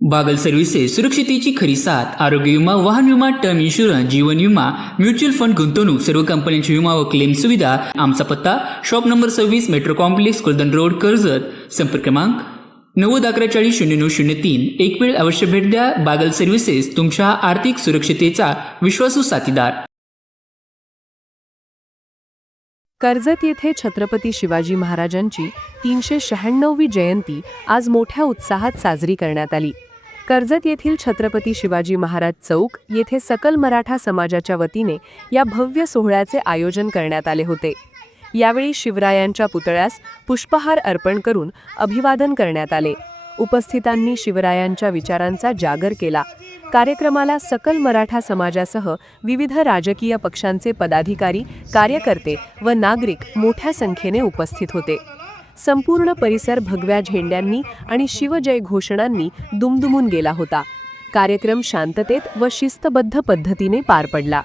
Bagal services सुरक्षितेची खरी साथ। आरोग्य विमा, वाहन विमा, टर्म इन्शुरन्स, जीवन विमा, म्युच्युअल फंड, गुंतवणूक, सर्व कंपन्यांची विमा व क्लेम सुविधा। आमचा पत्ता shop number 26, metro complex, Kuldan road, Karjat. संपर्क क्रमांक 9011400903। एक वेळ अवश्य भेट द्या। बागल सर्व्हिसेस, तुमच्या आर्थिक सुरक्षितेचा विश्वासू साथीदार। कर्जत येथे छत्रपती शिवाजी महाराजांची 396वी जयंती आज मोठ्या उत्साहात साजरी करण्यात आली। कर्जत येथील छत्रपती शिवाजी महाराज चौक येथे सकल मराठा समाजाच्या वतीने या भव्य सोहळ्याचे आयोजन करण्यात आले होते। यावेळी शिवरायांच्या पुतळ्यास पुष्पहार अर्पण करून अभिवादन करण्यात आले। उपस्थितांनी शिवरायांच्या विचारांचा जागर केला। कार्यक्रमाला सकल मराठा समाजासह विविध राजकीय पक्षांचे पदाधिकारी, कार्यकर्ते व नागरिक मोठ्या संख्येने उपस्थित होते। संपूर्ण परिसर भगव्या झेंड्यांनी आणि शिवजय घोषणांनी दुमदुमून गेला होता। कार्यक्रम शांततेत व शिस्तबद्ध पद्धतीने पार पडला।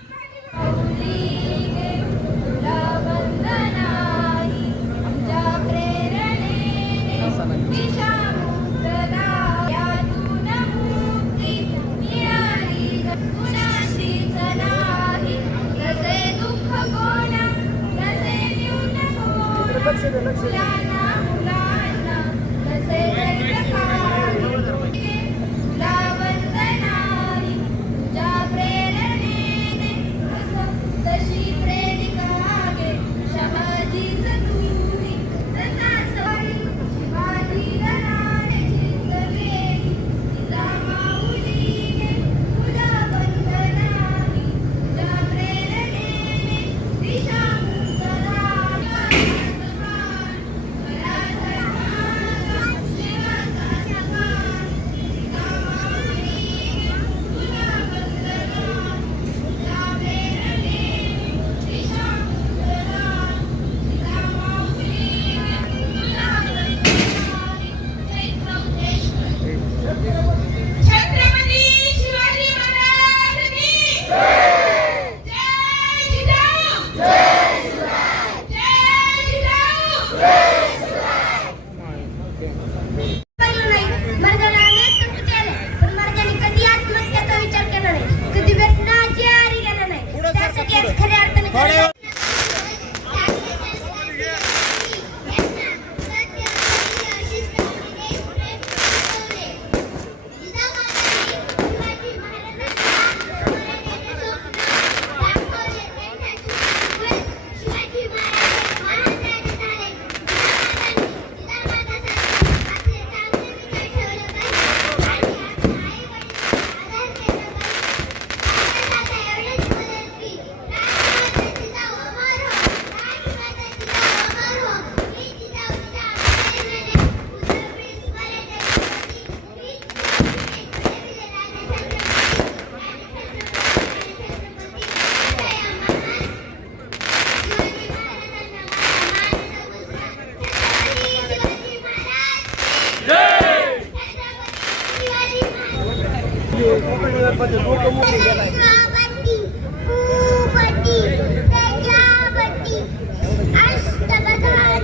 अष्टपदान